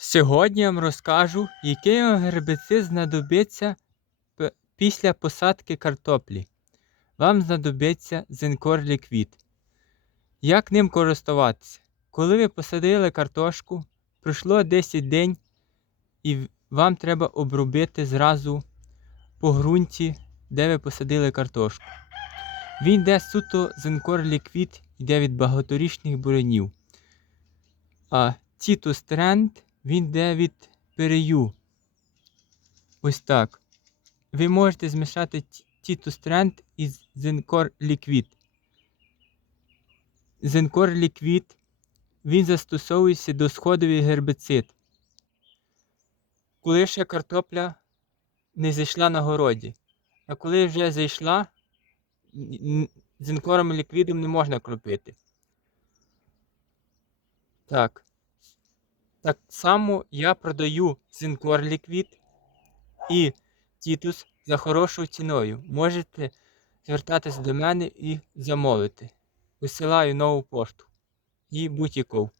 Сьогодні я вам розкажу, який вам гербіцид знадобиться після посадки картоплі. Вам знадобиться Зенкор Ліквід. Як ним користуватися? Коли ви посадили картошку, пройшло 10 день і вам треба обробити зразу по ґрунті, де ви посадили картошку. Він йде суто Зенкор Ліквід, йде від багаторічних бурянів. А Тітус Тренд він йде від перею. Ось так. Ви можете змішати Тітус Тренд із Зенкор Ліквід. Зенкор Ліквід він застосовується до сходовий гербицид. Коли ще картопля не зайшла на городі. А коли вже зайшла, зенкором ліквідом не можна кропити. Так. Так само я продаю Зінкор Ліквід і Тітус за хорошою ціною. Можете звертатись до мене і замовити. Висилаю нову пошту і будь-яку.